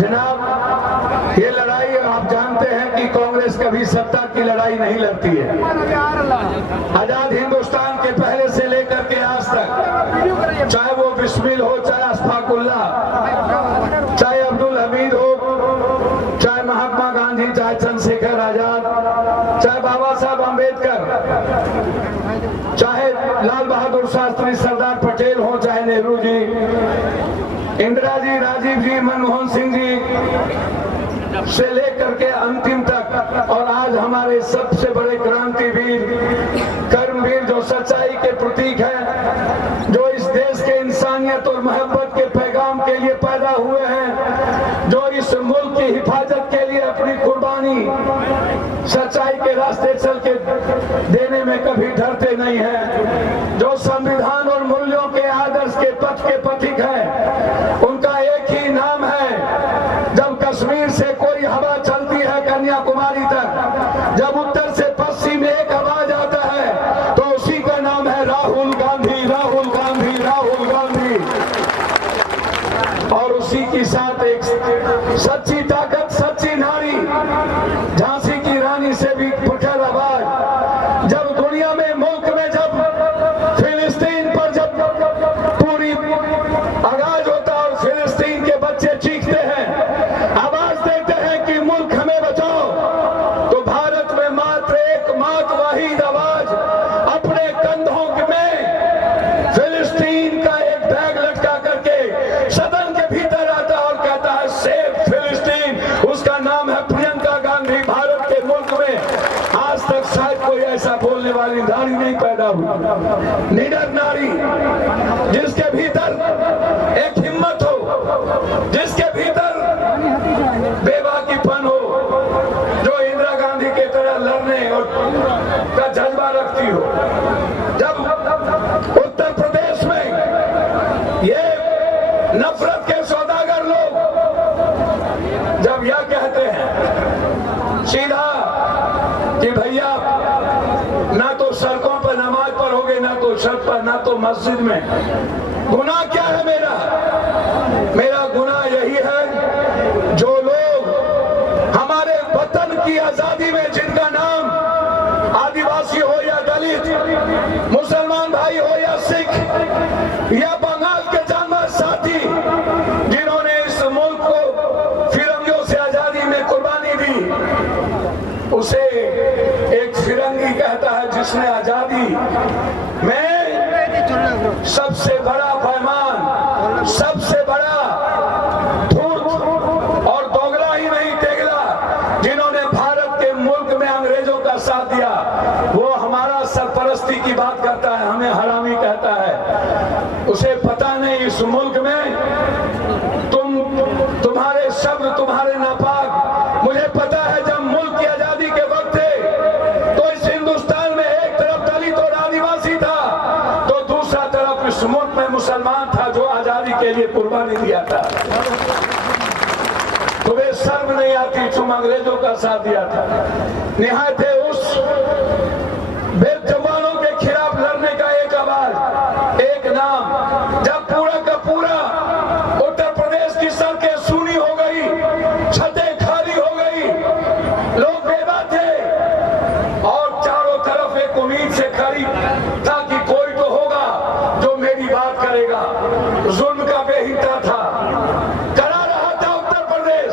जनाब, ये लड़ाई आप जानते हैं कि कांग्रेस कभी सत्ता की लड़ाई नहीं लड़ती है। आजाद हिंदुस्तान के पहले से लेकर के आज तक, चाहे वो बिस्मिल हो, चाहे अशफाकुल्लाह, चाहे अब्दुल हमीद हो, चाहे महात्मा गांधी, चाहे चंद्रशेखर आजाद, चाहे बाबा साहब अम्बेडकर, चाहे लाल बहादुर शास्त्री, सरदार पटेल हो, चाहे नेहरू जी, इंदिरा जी, राजीव जी, मनमोहन सिंह जी से लेकर के अंतिम तक, और आज हमारे सबसे बड़े क्रांतिवीर, कर्मवीर, जो सच्चाई के प्रतीक हैं, जो इस देश के इंसानियत और मोहब्बत के पैगाम के लिए पैदा हुए हैं, जो इस मुल्क की हिफाजत के लिए अपनी कुर्बानी सच्चाई के रास्ते चल के देने में कभी डरते नहीं हैं, जो संविधान और मूल्यों के आदर्श के पथ के पथिक हैं, उनका एक ही नाम है। जब कश्मीर से कोई हवा चलती है कन्याकुमारी तक, जब उत्तर से पश्चिम एक आवाज आता है, तो उसी का नाम है राहुल गांधी, राहुल गांधी, राहुल गांधी। और उसी के साथ एक सच्ची ताकत, सच्ची नारी, झांसी की रानी से भी प्रखर आवाज। जब दुनिया में, मुल्क में, जब फिलिस्तीन पर जब पूरी आगाज होता और फिलिस्तीन के बच्चे चीखते हैं, आवाज देते हैं कि मुल्क हमें बचाओ, तो भारत में मात्र एकमात्र वाहिद आवाज अपने कंधों में फिलिस्तीन का एक बैग लटका करके सदन के भीतर आता और कहता है सेव फिलिस्तीन। उसका नाम है प्रियंका गांधी। भारत के मुल्क में आज तक शायद कोई ऐसा बोलने वाली नारी नहीं पैदा हुई, निडर नारी, जिसके भीतर एक हिम्मत हो, जिसके भीतर बेबाकीपन हो, जो इंदिरा गांधी के तरह लड़ने और का जज्बा रखती हो। जब उत्तर प्रदेश में ये नफरत के सौदागर लोग जब यह कहते हैं सीधा कि भैया ना तो सड़कों पर नमाज पढ़ोगे, ना तो छत पर, ना तो मस्जिद में, गुनाह क्या है मेरा? मेरा गुनाह यही है जो लोग हमारे वतन की आजादी में, जिनका नाम आदिवासी हो या दलित, मुसलमान भाई हो या सिख या बंगाल के जानवर साथी, जिन्होंने इस मुल्क को फिरंगियों से आजादी में कुर्बानी दी, उसे एक फिरंगी कहता है जिसने आजादी में सबसे बड़ा पैमान, सबसे बड़ा धूर्त और दोगला ही नहीं तेगला, जिन्होंने भारत के मुल्क में अंग्रेजों का साथ दिया, वो हमारा सरपरस्ती की बात करता है, हमें हरामी कहता है। उसे पता नहीं इस मुल्क में तुम्हारे शब्द, तुम्हारे नापाक। मुझे पता है जब मुल्क की आजादी के वक्त थे तो इस हिंदुस्तान में एक तरफ दलित और आदिवासी था, तो दूसरा तरफ इस मुल्क में मुसलमान था जो आजादी के लिए कुर्बानी दिया था। तुम्हें शर्म नहीं आती? तुम अंग्रेजों का साथ दिया था। निहायत उस बेजवानों के खिलाफ लड़ने का एक आवाज, एक नाम। जब पूरा का पूरा उत्तर प्रदेश की सड़कें सूनी हो गई, छतें खाली हो गई, लोग बेवा थे और चारों तरफ एक उम्मीद से खड़ी था कि कोई तो होगा जो मेरी बात करेगा। जुल्म का बेहिता था, करा रहा था उत्तर प्रदेश,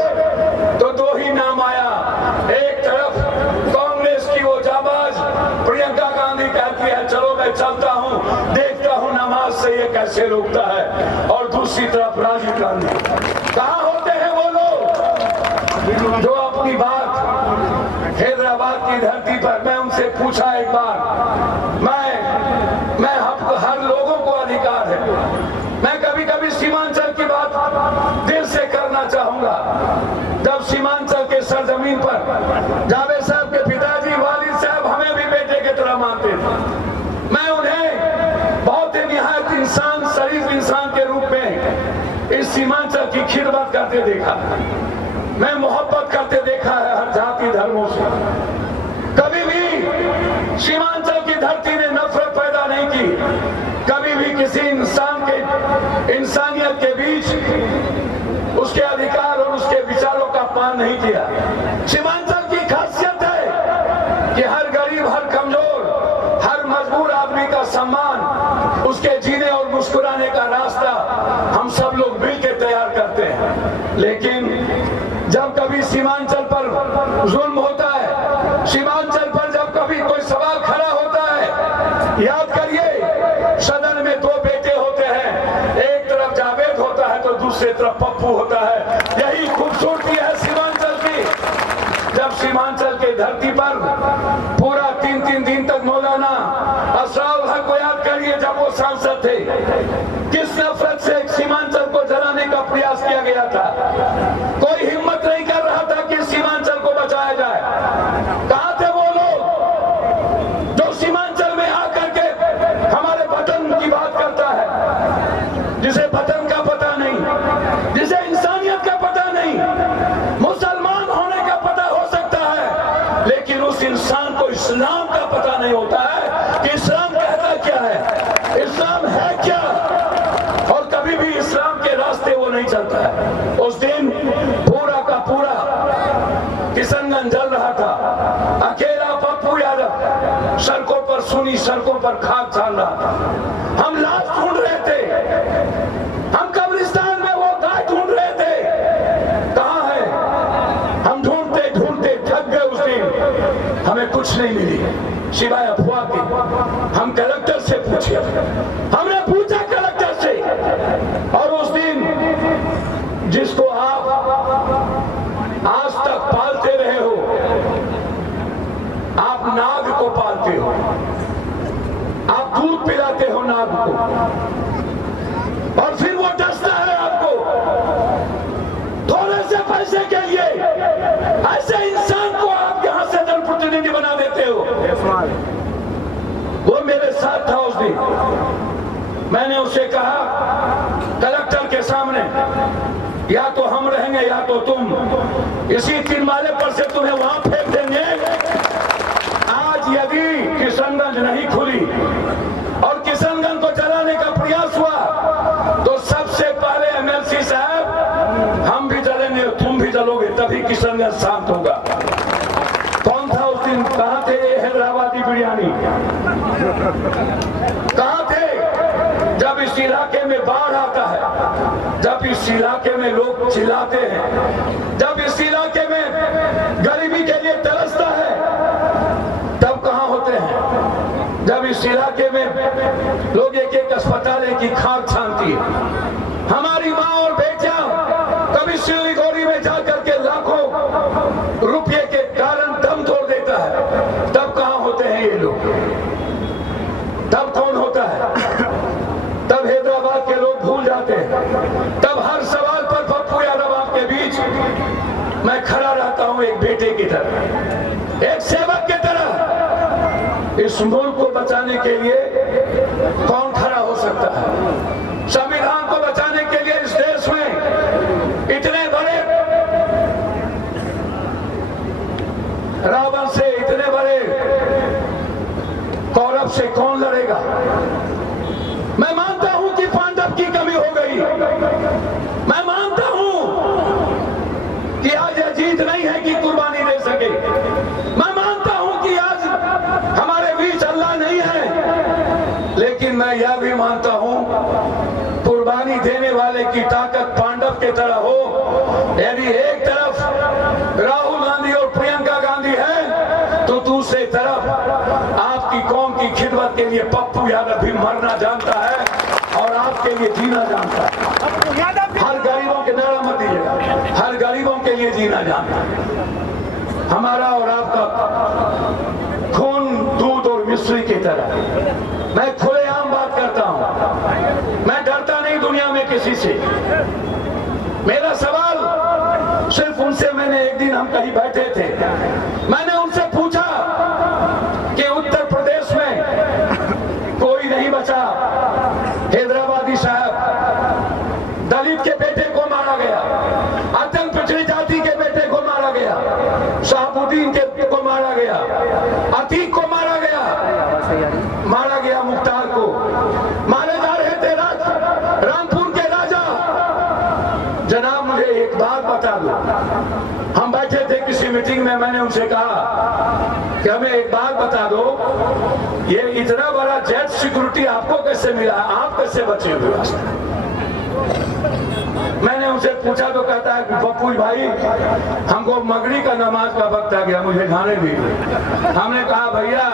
तो दो ही नाम आया। एक तरफ कांग्रेस की वो जाबाज प्रियंका गांधी कहती है चलो मैं चलता हूं, देखता हूं नमाज से ये कैसे रोकता है, और दूसरी तरफ राजीव गांधी। कहां होते हैं वो लोग जो अपनी बात हैदराबाद की धरती पर, मैं उनसे पूछा एक बार, मैं हर लोगों को अधिकार है, मैं कभी कभी सीमांचल की बात दिल से करना चाहूंगा। जब सीमांचल के सरजमीन पर जावेद साहब के पिताजी, वालिद साहब हमें भी बेटे की तरह मानते थे, मैं उन्हें बहुत ही निहायत इंसान, शरीफ इंसान के रूप में इस सीमांचल की खिदमत करते देखा, मैं मोहब्बत करते देखा है हर जाति धर्मों से। कभी भी सीमांचल की धरती ने नफरत पैदा नहीं की, कभी भी किसी इंसान के, इंसानियत के बीच उसके अधिकार और उसके अपमान नहीं किया। सीमांचल की खासियत है कि हर गरीब, हर कमजोर, हर मजबूर आदमी का सम्मान, उसके जीने और मुस्कुराने का रास्ता हम सब लोग मिलकर तैयार करते हैं। लेकिन जब कभी सीमांचल पर जुल्म होता है, सीमांचल पर जब कभी कोई सवाल खड़ा होता है, याद करिए सदन में दो बेटे होते हैं, एक तरफ जावेद होता है तो दूसरी तरफ पप्पू होता है। यही खूबसूरती है सीमांचल की। जब सीमांचल के धरती पर पूरा 3-3 दिन तक मौलाना अशराफ हक को याद करिए, जब वो सांसद थे, किस नफरत से सीमांचल को जलाने का प्रयास किया गया था। कोई हिम्मत नहीं कर रहा था कि सीमांचल को बचाया जाए। कहां थे वो लोग जो सीमांचल में आकर के हमारे वतन की बात करता है, जिसे वतन का पता नहीं, जिसे इंसानियत का पता नहीं, मुसलमान होने का पता हो सकता है, लेकिन उस इंसान को इस्लाम का पता नहीं होता है कि इस्लाम कहता क्या है, इस्लाम है क्या, और कभी भी इस्लाम के रास्ते वो नहीं चलता है। उस दिन पूरा का पूरा किशनगंज जल रहा था, अकेला पप्पू यादव सड़कों पर, सुनी सड़कों पर खाक छान रहा था। हम लाश ढूंढ रहे थे, हम कब्रिस्तान में वो गाय ढूंढ रहे थे, कहां है। हम ढूंढते ढूंढते थक गए। उस दिन हमें कुछ नहीं मिली सिवाय अफवाह के। हम कलेक्टर से पूछे, हमने पूछा कलेक्टर से, और उस दिन जिसको आप आज तक पालते रहे हो, आप नाग को पालते हो, आप दूध पिलाते हो नाग को, और फिर वो डसता है आपको थोड़े से पैसे के लिए। ऐसे इंसान को आप यहां से जनप्रतिनिधि बना देते हो। वो मेरे साथ था उस दिन। मैंने उसे कहा कलेक्टर के सामने, या तो हम रहेंगे या तो तुम। इसी 3 माले पर से तुम्हें वहां फेंक देंगे। आज यदि किशनगंज नहीं खुली और किशनगंज को जलाने का प्रयास हुआ तो सबसे पहले एमएलसी साहब हम भी जलेंगे, तुम भी जलोगे, तभी किशनगंज शांत होगा। कौन था उस दिन? कहां थे ये हैदराबादी बिरयानी? कहां थे जब इस इलाके में बाढ़ आता है, जब इस इलाके में लोग चिल्लाते हैं, जब इस इलाके में गरीबी के लिए तरसता है, तब कहां होते हैं? जब इस इलाके में लोग एक अस्पताल की खाक छानती है, हमारी माँ और बेटियां कभी सिलीगुड़ी में जाकर के लाखों रुपये के कारण दम तोड़ देता है, तब कहां होते हैं ये लोग? तब कौन होता है? तब हैदराबाद के लोग भूल जाते हैं। तब हर सवाल पर पप्पू यादव आपके बीच मैं खड़ा रहता हूं, एक बेटे की तरह, एक सेवक की तरह। इस मुल्क को बचाने के लिए कौन खड़ा हो सकता है? संविधान को बचाने के लिए इस देश में इतने बड़े रावण से, इतने बड़े कौरव से कौन लड़ेगा? मैं मानता हूं कि पांडव की कमी हो गई, मैं मानता हूं कि आज यह जीत नहीं है कि कुर्बानी दे सके, मैं मानता हूं कि आज हमारे बीच अल्लाह नहीं है, लेकिन मैं यह भी मानता हूं कुर्बानी देने वाले की ताकत पांडव की तरह हो। यदि एक तरफ राहुल गांधी और प्रियंका गांधी है तो दूसरी तरफ आपकी कौम की खिदमत के लिए पप्पू यादव भी मरना जानता है और आपके लिए जीना जानता है। हर गरीबों के नारा मत दीजिएगा, हर गरीबों के लिए जीना जानता है। हमारा और आपका खून दूध और मिश्री की तरह। मैं खुलेआम बात करता हूं, मैं डरता नहीं दुनिया में किसी से। मेरा सवाल सिर्फ उनसे, मैंने एक दिन हम कहीं बैठे थे, मैंने उनसे पूछा कि उत्तर प्रदेश में कोई नहीं बचा, हैदराबादी साहब, दलित के बेटे को मारा गया, अत्यंत पिछड़ी जाति के बेटे को मारा गया, शहाबुद्दीन के को मारा गया, अतीक को मारा गया मुख्तार को, मारे जा रहे थे रामपुर के राजा। जनाब मुझे एक बात बता दो। हम बैठे थे किसी मीटिंग में, मैंने उनसे कहा कि हमें एक बात बता दो, ये इतना बड़ा जेट सिक्योरिटी आपको कैसे मिला, आप कैसे बचे हुए? मैंने उनसे पूछा तो कहता है कि पप्पू भाई हमको मगरी का नमाज का वक्त आ गया, मुझे खाने भी। हमने कहा भैया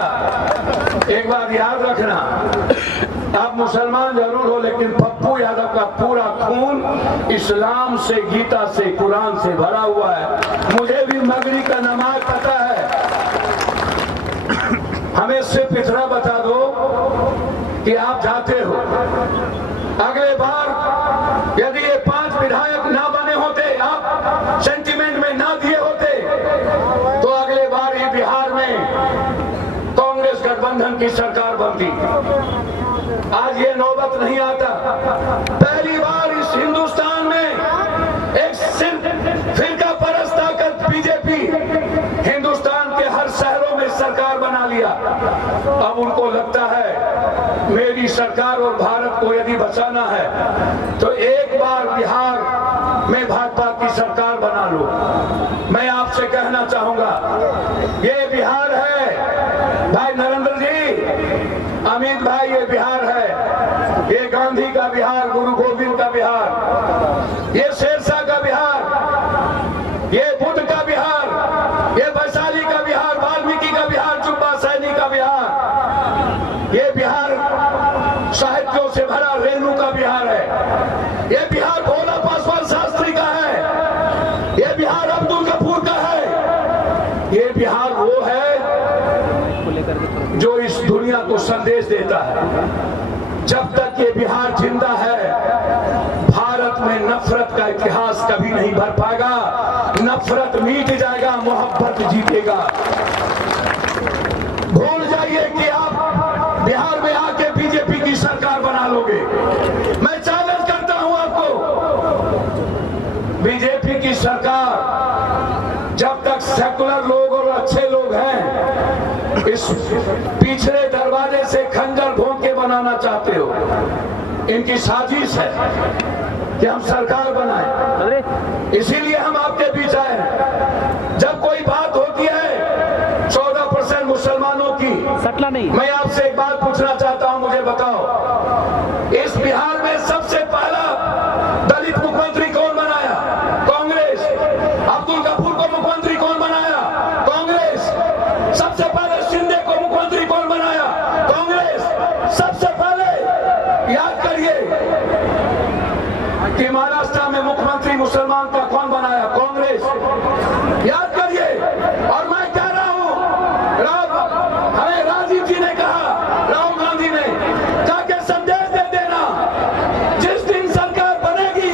एक बात याद रखना, आप मुसलमान जरूर हो लेकिन पप्पू यादव का पूरा खून इस्लाम से, गीता से, कुरान से भरा हुआ है। मुझे भी मगरी का नमाज पता है। हमें सिर्फ इतना बता दो कि आप जाते हो, अगले बार यदि ये 5 विधायक ना बने होते, आप सेंटिमेंट में ना दिए होते, तो अगले बार ये बिहार में कांग्रेस गठबंधन की सरकार बनती। आज ये नौबत नहीं आता। पहली बार इस हिंदुस्तान में एक सिर्फ फिरका परस्त ताकत बीजेपी हिंदुस्तान के हर शहरों में सरकार बना लिया। अब उनको लगता है मेरी सरकार और भारत को यदि बचाना है तो एक बार बिहार में भाजपा की सरकार बना लो। मैं आपसे कहना चाहूंगा, ये बिहार है भाई नरेंद्र जी, अमित भाई, ये बिहार है, ये गांधी का बिहार, गुरु गोविंद का बिहार, ये शेरशाह का बिहार, ये बुद्ध का बिहार, ये वैशाली का बिहार, वाल्मीकि का बिहार, चुप्पा सैनी का बिहार, ये बिहार साहित्यों से भरा रेणु का बिहार है, ये बिहार भोला पासवान शास्त्री का है, ये बिहार अब्दुल गफूर का है, ये बिहार वो है जो इस दुनिया को संदेश देता है। जब तक ये बिहार जिंदा है, भारत में नफरत का इतिहास कभी नहीं भर पाएगा। नफरत मिट जाएगा, मोहब्बत जीतेगा। भूल जाइए कि आप बिहार में आके बीजेपी की सरकार बना लोगे। मैं चैलेंज करता हूं आपको, बीजेपी की सरकार जब तक सेकुलर लोग और अच्छे लोग हैं, इस पिछले दरवाजे से खंजर भोंक के बनाना चाहते हो। इनकी साजिश है कि हम सरकार बनाएं, इसीलिए हम आपके बीच आए हैं। जब कोई बात होती है 14% मुसलमानों की, सटला नहीं, मैं आपसे एक बात पूछना चाहता हूं, मुझे बताओ इस बिहार में सबसे पहला दलित मुख्यमंत्री कौन बनाया? कांग्रेस। अब्दुल गफूर को मुख्यमंत्री कौन बनाया? कांग्रेस। सबसे पहले शिंदे को मुख्यमंत्री कौन बनाया? कांग्रेस। सबसे पहले याद करिए कि महाराष्ट्र में मुख्यमंत्री मुसलमान का कौन बनाया? कांग्रेस। याद करिए। और मैं कह रहा हूं, हमें राजीव जी ने कहा, राहुल गांधी ने जाके संदेश दे देना, जिस दिन सरकार बनेगी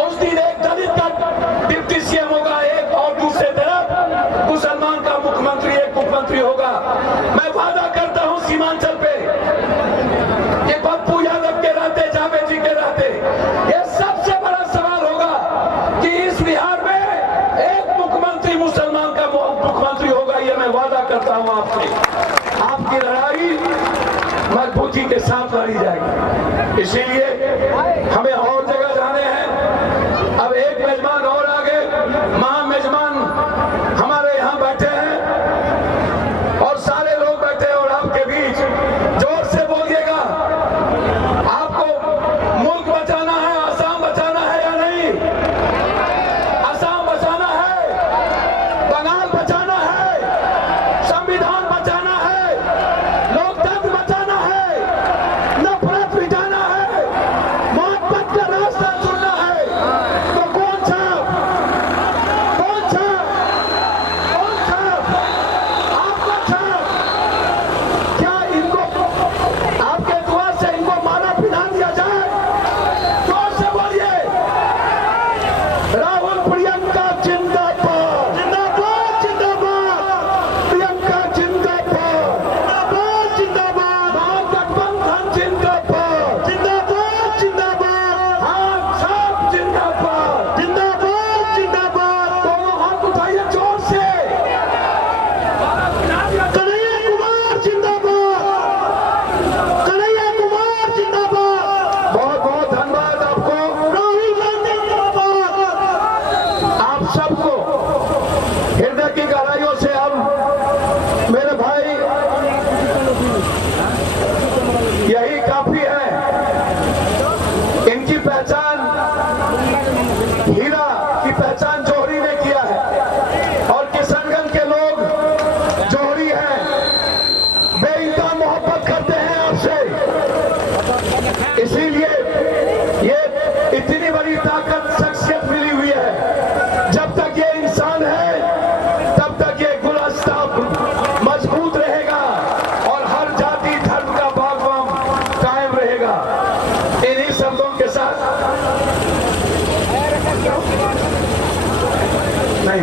उस दिन एक दलित का डिप्टी सीएम होगा, एक और दूसरे तरफ मुसलमान का मुख्यमंत्री, एक मुख्यमंत्री होगा। मैं वादा करता हूं सीमांचल पे कि पप्पू यादव के रहते, जावेद जी के रहते, ये सबसे बड़ा सवाल होगा कि इस बिहार में एक मुख्यमंत्री मुसलमान का मुख्यमंत्री होगा। ये मैं वादा करता हूं आपसे। आपकी लड़ाई मजबूती के साथ लड़ी जाएगी। इसीलिए हमें और जगह जाने हैं। अब एक मेजबान और आगे, महा मेजबान हमारे यहाँ बैठे हैं और सारे लोग बैठे हैं और आपके बीच जोर से बोलिएगा, आपको मुल्क बचाना है, असम बचाना है या नहीं? असम बचाना है, बंगाल बचाना है, संविधान बचाना है, लोकतंत्र बचाना है, नफरत मिटाना है, सबको हृदय की गहराइयों से हम मेरे भाई, यही काफी है। इनकी पहचान, हीरा की पहचान जौहरी ने किया है और किशनगंज के लोग जौहरी हैं, वे इनका मोहब्बत करते हैं आपसे। इसीलिए ये इतनी बड़ी ताकत, शख्सियत मिली हुई है। जब तक ये इंसान है तब तक ये गुलदस्ता मजबूत रहेगा और हर जाति धर्म का बागवान कायम रहेगा। इन्हीं शब्दों के साथ नहीं